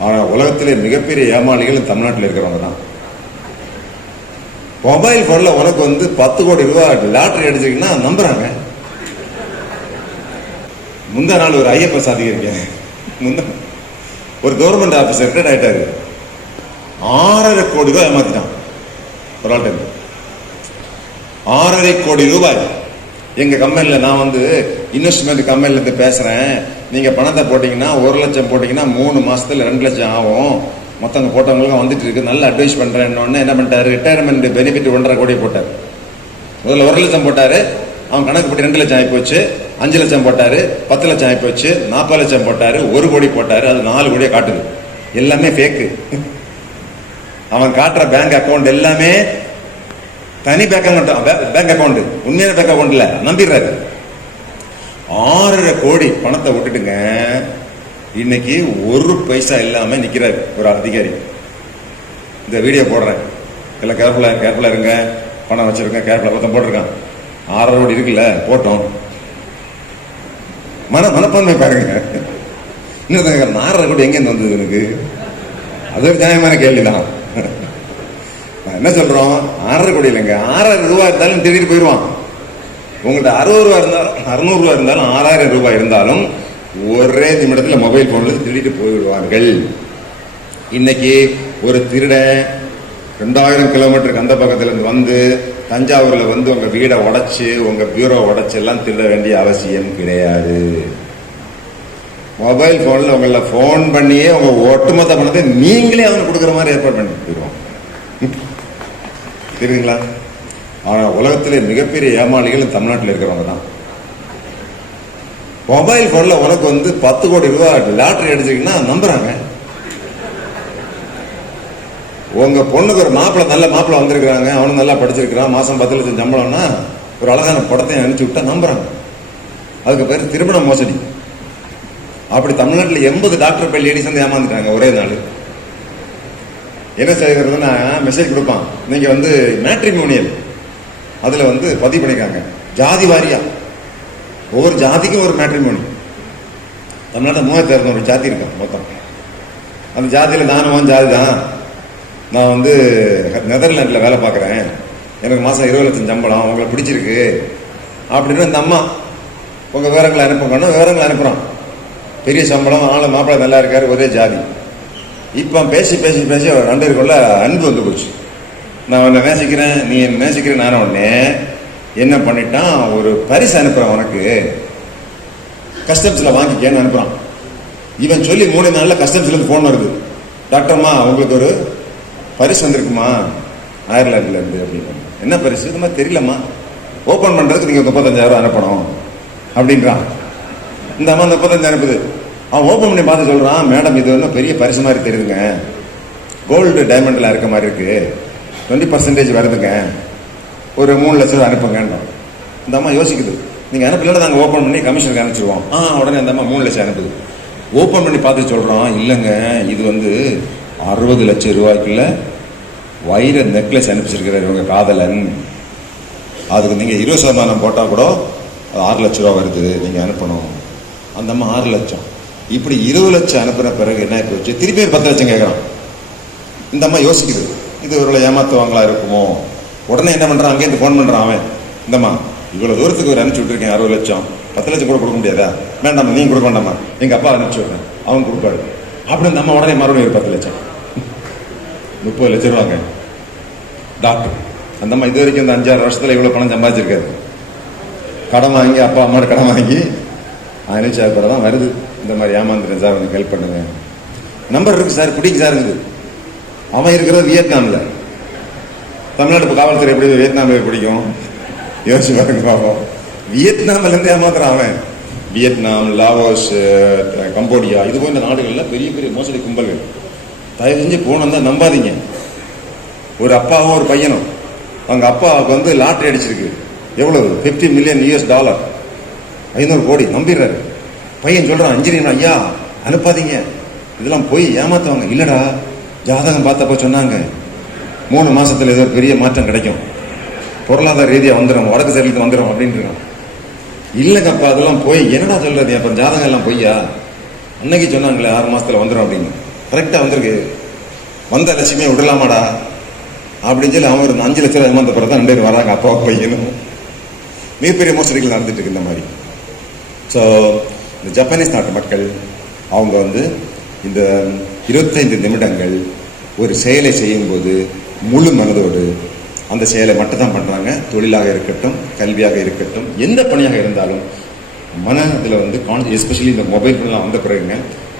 ஆனா உலகத்திலே மிகப்பெரிய ஏமாளிகள் தமிழ்நாட்டில் இருக்கிறவங்க தான். மொபைல் போன்ல உனக்கு வந்து பத்து கோடி ரூபாய் லாட்டரி அடிச்சிருக்குன்னா நம்புறாங்க. முந்தா நாள் ஒரு ஐஎஃப்எஸ் அதிகரிக்கேன் முந்தா ஒரு கவர்மெண்ட் ஆபீசர் ரிட்டையர்ட் ஆயிட்டாரு. ஆறரை கோடி ரூபாய் ஏமாத்திட்டான். ஒரு ஆள் ஆறரை கோடி ரூபாய். எங்கள் கம்பெனியில் நான் வந்து இன்வெஸ்ட்மெண்ட் கம்பெனிலேருந்து பேசுகிறேன் நீங்கள் பணத்தை போட்டிங்கன்னா ஒரு லட்சம் போட்டிங்கன்னா மூணு மாதத்தில் ரெண்டு லட்சம் ஆகும். மொத்தம் போட்டவங்களுக்கும் வந்துட்டு இருக்கு. நல்ல அட்வைஸ் பண்றேன்னு என்ன பண்ணிட்டார்? ரிட்டையர்மெண்ட் பெனிஃபிட் ஒன்றரை கோடி போட்டார். முதல்ல ஒரு லட்சம் போட்டார். அவன் கணக்கு போட்டு ரெண்டு லட்சம் ஆகிப்போச்சு அஞ்சு லட்சம் போட்டார். பத்து லட்சம் ஆகிப்போச்சு நாற்பது லட்சம் போட்டாரு. ஒரு கோடி போட்டார். அது நாலு கோடியை காட்டுது. எல்லாமே ஃபேக்கு அவன் காட்டுற பேங்க் அக்கவுண்ட் எல்லாமே தனி பேங்க் அக்கௌண்ட் பேங்க் அக்கவுண்ட் உண்மையான பேங்க் அக்கௌண்ட் இல்ல. நம்பிடுறாரு. ஆறரை கோடி பணத்தை விட்டுட்டுங்க இன்னைக்கு ஒரு பைசா இல்லாம நிக்கிறாரு ஒரு அதிகாரி. இந்த வீடியோ போடுறேன். இல்லை கேர்ஃபுல்லா கேர்ஃபுல்லா இருங்க. பணம் வச்சிருக்கேன் கேர்ஃபுல்லா ஒருத்தன் போட்டிருக்கான். ஆறரை கோடி இருக்குல்ல போட்டோம். மன மனப்பான்மை பாருங்க. இன்னும் ஆறரை கோடி எங்கேருந்து வந்தது எனக்கு? அது ஒரு நியாயமான கேள்விதான். என்ன சொல்றோம்? ஆறரை கோடி இல்லைங்க. ஆறாயிரம் ரூபாய் இருந்தாலும் தேடிட்டு போயிடுவான். உங்கள்கிட்ட அறுபது ரூபாய் இருந்தாலும் அறுநூறு ரூபாய் இருந்தாலும் ஆறாயிரம் ரூபாய் இருந்தாலும் ஒரே நிமிடத்தில் மொபைல் போன்ல திருடிட்டு போயிடுவார்கள். இன்னைக்கு ஒரு திருடன் ரெண்டாயிரம் கிலோமீட்டருக்கு அந்த பக்கத்துல இருந்து வந்து தஞ்சாவூர்ல வந்து உங்க வீடை உடைச்சு உங்க பியூரோ உடைச்சு எல்லாம் திருட வேண்டிய அவசியம் கிடையாது. மொபைல் போன்ல உங்களை ஃபோன் பண்ணியே உங்க ஒட்டுமொத்த பணத்தை நீங்களே அவனுக்கு கொடுக்குற மாதிரி ஏற்பாடு பண்ணி போயிடுவோம் தெரியுங்களா ஆனால் உலகத்திலே மிகப்பெரிய ஏமாளிகள் தமிழ்நாட்டில் இருக்கிறவங்க தான். மொபைல் போன்ல உனக்கு வந்து பத்து கோடி ரூபாய் லாட்டரி அடிச்சிங்கன்னா நம்புறாங்க. உங்க பொண்ணுக்கு ஒரு மாப்பிள்ள நல்ல மாப்பிள்ள வந்திருக்கிறாங்க. அவனும் நல்லா படிச்சிருக்கிறான். மாசம் பத்து லட்சம் சம்பளம்னா ஒரு அழகான படத்தை அனுப்பிச்சு விட்டா நம்புறாங்க. அதுக்கு பேர் திருமண மோசடி. அப்படி தமிழ்நாட்டில் எண்பது டாக்டர் போய் லேடிஸ் வந்து ஏமாந்துட்டாங்க ஒரே நாள். என்ன செய்கிறதுன்னா மெசேஜ் கொடுப்பான் நீங்கள் வந்து மேட்ரிமோனியல் அதில் வந்து பதிவு பண்ணிக்காங்க. ஜாதி வாரியா? ஒவ்வொரு ஜாதிக்கும் ஒரு மேட்ரிமோனி தமிழ்நாட்டில் மூவாயிரத்தி இரநூறு ஜாதி இருக்கான் மொத்தம். அந்த ஜாதியில் நானும் ஜாதி தான். நான் வந்து நெதர்லாண்டில் வேலை பார்க்குறேன். எனக்கு மாதம் இருபது லட்சம் சம்பளம் உங்களை பிடிச்சிருக்கு. அப்படின்னு அந்த அம்மா உங்கள் விவரங்களை அனுப்புங்கன்னா விவரங்களை அனுப்புகிறான் பெரிய சம்பளம் ஆளு மாப்பிள்ளை நல்லா இருக்கார் ஒரே ஜாதி. இப்போ பேசி பேசி பேசி அவர் நண்பருக்குள்ள அன்பு வந்து போச்சு. நான் உன்னை நேசிக்கிறேன் நீ என்ன நேசிக்கிறேன் நானும் உடனே என்ன பண்ணிட்டான்? ஒரு பரிசு அனுப்புகிறான் உனக்கு. கஸ்டம்ஸில் வாங்கிக்கேன்னு அனுப்புகிறான் இவன் சொல்லி மூணு நாளில் கஸ்டம்ஸ்லேருந்து ஃபோன் வருது. டாக்டர்மா உங்களுக்கு ஒரு பரிசு வந்திருக்குமா? அயர்லாண்டுலேருந்து அப்படின்னு. என்ன பரிசு? இந்த மாதிரி தெரியலம்மா. ஓப்பன் பண்ணுறதுக்கு நீங்கள் முப்பத்தஞ்சாயிரம் அனுப்பணும். அப்படின்றான். இந்த அம்மா முப்பத்தஞ்சு அனுப்புது. அவன் ஓப்பன் பண்ணி பார்த்து சொல்கிறான் மேடம் இது வந்து பெரிய பரிசு மாதிரி தெரியுதுங்க. கோல்டு டைமண்டில் இருக்க மாதிரி இருக்குது டுவெண்ட்டி பர்சன்டேஜ் வருதுங்க. ஒரு மூணு லட்சம் ரூபா இந்த அம்மா யோசிக்குது. நீங்கள் அனுப்பல நாங்கள் ஓப்பன் பண்ணி கமிஷனுக்கு அனுப்பிச்சிருவோம். ஆ உடனே அந்த அம்மா மூணு லட்சம் அனுப்புது. ஓப்பன் பண்ணி பார்த்து சொல்கிறோம் இல்லைங்க இது வந்து அறுபது லட்சம் ரூபாய்க்குள்ள வைர நெக்லஸ் அனுப்பிச்சிருக்கிறார் இவங்க காதலன். அதுக்கு நீங்கள் இருபது சதமானம் போட்டால் கூட அது ஆறு லட்ச ரூபா வருது நீங்கள் அனுப்பணும். அந்த அம்மா ஆறு லட்சம். இப்படி இருபது லட்சம் அனுப்பின பிறகு என்ன போச்சு? திருப்பி ஒரு பத்து லட்சம் கேட்குறான். இந்த அம்மா யோசிக்குது. இது ஒரு ஏமாத்துவாங்களா இருக்குமோ? உடனே என்ன பண்ணுறான் அங்கேருந்து ஃபோன் பண்ணுறான் அவன். இந்தம்மா இவ்வளோ தூரத்துக்கு ஒரு அனுப்பிச்சு விட்டுருக்கேன் அறுபது லட்சம். பத்து லட்சம் கூட கொடுக்க முடியாதா? வேண்டாம் நீங்க கொடுக்க வேண்டாமா எங்கள் அப்பா அனுப்பிச்சு விட்றேன். அவன் கொடுப்பாரு. அப்படி இந்த அம்மா உடனே மறுபடியும் ஒரு பத்து லட்சம். முப்பது லட்சம் ரூபாங்க. டாக்டர் அந்த அம்மா இது வரைக்கும் இந்த அஞ்சாறு வருஷத்தில் இவ்வளோ பணம் சம்பாதிச்சிருக்காரு. கடன் வாங்கி அப்பா அம்மாவோட கடன் வாங்கி அனுப்பிச்சா கூட தான் வருது. இந்த மாதிரி ஏமாந்துறேன் சார் எனக்கு ஹெல்ப் பண்ணுங்க. நம்பர் இருக்கு சார் பிடிக்கு சார் இருக்குது அவன் இருக்கிறது வியட்நாமில். தமிழ்நாடு காவல்துறை எப்படி வியட்நாமில் பிடிக்கும்? யோசிச்சு பாருங்க பாப்போம். வியட்நாமிலேருந்து ஏமாத்துறான் அவன். வியட்நாம் லாவோஸ் கம்போடியா இது போன்ற நாடுகளில் பெரிய பெரிய மோசடி கும்பல்கள். தயவு செஞ்சு போனோம் தான் நம்பாதீங்க. ஒரு அப்பாவும் ஒரு பையனும். அவங்க அப்பாவுக்கு வந்து லாட்ரி அடிச்சிருக்கு. எவ்வளவு? 50 மில்லியன் யூஎஸ் டாலர் ஐநூறு கோடி நம்பிடுறாரு. பையன் சொல்றான் இன்ஜினியர் ஐயா அனுப்பாதீங்க. இதெல்லாம் போய் ஏமாத்துவாங்க. இல்லடா ஜாதகம் பார்த்தப்ப சொன்னாங்க மூணு மாசத்துல ஏதோ பெரிய மாற்றம் கிடைக்கும். பொருளாதார ரீதியாக வந்துடும் வடக்கு சைடுல வந்துடும் அப்படின்றான் இல்லைங்கப்பா அதெல்லாம் போய் என்னடா சொல்றது? அப்போ ஜாதகம் எல்லாம் பொய்யா? அன்னைக்கு சொன்னாங்களே ஆறு மாசத்துல வந்துடும் அப்படின்னு. கரெக்டாக வந்திருக்கு. வந்த லட்சுமியை விடலாமாடா? அப்படின்னு சொல்லி அவன் ஒரு அஞ்சு லட்சம் ரூபாய் ஏமாந்த பிறகு தான் ரெண்டு பேர் வராங்க. அப்பா பையனும் மிகப்பெரிய மோசடிகள் நடந்துட்டு இருக்கு இந்த மாதிரி. ஸோ இந்த ஜப்பானீஸ் நாட்டு மக்கள் அவங்க வந்து இந்த இருபத்தைந்து நிமிடங்கள் ஒரு செயலை செய்யும்போது முழு மனதோடு அந்த செயலை மட்டும் தான் பண்ணுறாங்க தொழிலாக இருக்கட்டும் கல்வியாக இருக்கட்டும் எந்த பணியாக இருந்தாலும் மனதில் வந்து கான் எஸ்பெஷலி இந்த மொபைல் ஃபோன்லாம் வந்த பிறகுங்க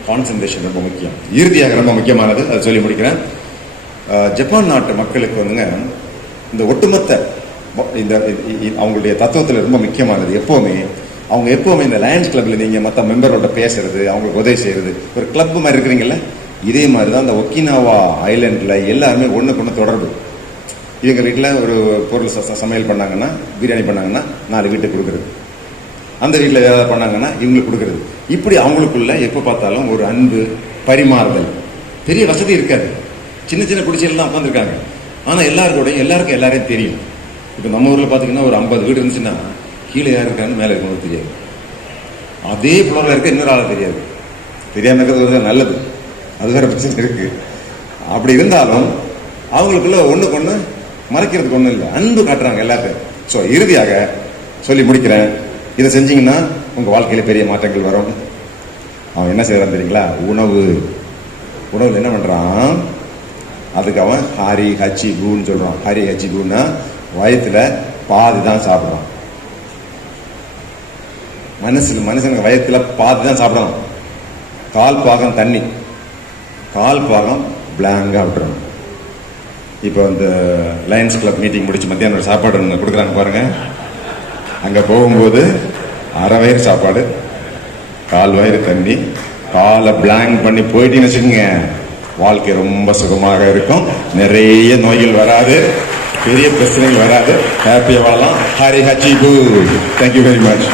கான்சன்ட்ரேஷன் ரொம்ப முக்கியம். இறுதியாக ரொம்ப முக்கியமானது அதை சொல்லி முடிக்கிறேன். ஜப்பான் நாட்டு மக்களுக்கு வந்துங்க இந்த ஒட்டுமொத்த இந்த அவங்களுடைய தத்துவத்தில் ரொம்ப முக்கியமானது எப்போவுமே அவங்க எப்போவுமே இந்த லயன்ஸ் கிளப்ல நீங்க மற்ற மெம்பரோட பேசுறது அவங்களுக்கு உதவி செய்யறது ஒரு கிளப் மாதிரி இருக்கிறீங்கல்ல? இதே மாதிரி தான் அந்த ஒக்கினாவா ஐலண்டில் எல்லாருமே ஒன்று ஒன்று தொடர்பு. இவங்க வீட்டில் ஒரு பொருள் ச- சமையல் பண்ணாங்கன்னா பிரியாணி பண்ணாங்கன்னா நாலு வீட்டுக்கு கொடுக்குறது. அந்த வீட்டில் ஏதாவது பண்ணாங்கன்னா இவங்களுக்கு கொடுக்குறது. இப்படி அவங்களுக்குள்ள எப்போ பார்த்தாலும் ஒரு அன்பு பரிமாறுதல். பெரிய வசதி இருக்காது. சின்ன சின்ன குடிசையில் தான் உட்காந்துருக்காங்க ஆனால் எல்லாருக்கூடையும் எல்லாருக்கும் எல்லாரையும் தெரியும். இப்போ நம்ம ஊரில் பார்த்தீங்கன்னா ஒரு ஐம்பது வீடு இருந்துச்சுன்னா கீழே யார் இருக்கான்னு மேலே இருக்கணும் தெரியாது. அதே ஃப்ளோரில் இருக்க இன்னொரு ஆளை தெரியாது. தெரியாமல் இருக்கிறது ஒரு நல்லது. அது வேறு பிரச்சனை இருக்குது அப்படி இருந்தாலும் அவங்களுக்குள்ள ஒன்றுக்கு ஒன்று மறைக்கிறதுக்கு ஒன்றும் இல்லை. அன்பு காட்டுறாங்க எல்லாத்தையும். ஸோ இறுதியாக சொல்லி முடிக்கிறேன். இதை செஞ்சீங்கன்னா உங்கள் வாழ்க்கையில் பெரிய மாற்றங்கள் வரும். அவன் என்ன செய்கிறான் தெரியுங்களா? உணவு. உணவில் என்ன பண்ணுறான் அதுக்கு அவன் ஹரி ஹச்சி பூன்னு சொல்கிறான் ஹரி ஹச்சி பூன்னா வயத்தில் பாதி தான் சாப்பிட்றான் மனசுல மனுஷனுக்கு வயத்தில் பார்த்து தான் சாப்பிடணும். கால் பாகம் தண்ணி. கால் பாகம் பிளாங்காக விட்டுறணும். இப்போ இந்த லயன்ஸ் கிளப் மீட்டிங் முடிச்சு மத்தியானம் ஒரு சாப்பாடு ஒன்று கொடுக்குறாங்க பாருங்க. அங்கே போகும்போது அரை வயிறு சாப்பாடு கால் வயிறு தண்ணி காலை பிளாங்க் பண்ணி போயிட்டீங்கன்னு வச்சுக்கோங்க. வாழ்க்கை ரொம்ப சுகமாக இருக்கும். நிறைய நோய்கள் வராது. பெரிய பிரச்சனைகள் வராது. ஹாப்பியாக வாழலாம். ஹரி ஹச்சி பூ தேங்க்யூ வெரி மச்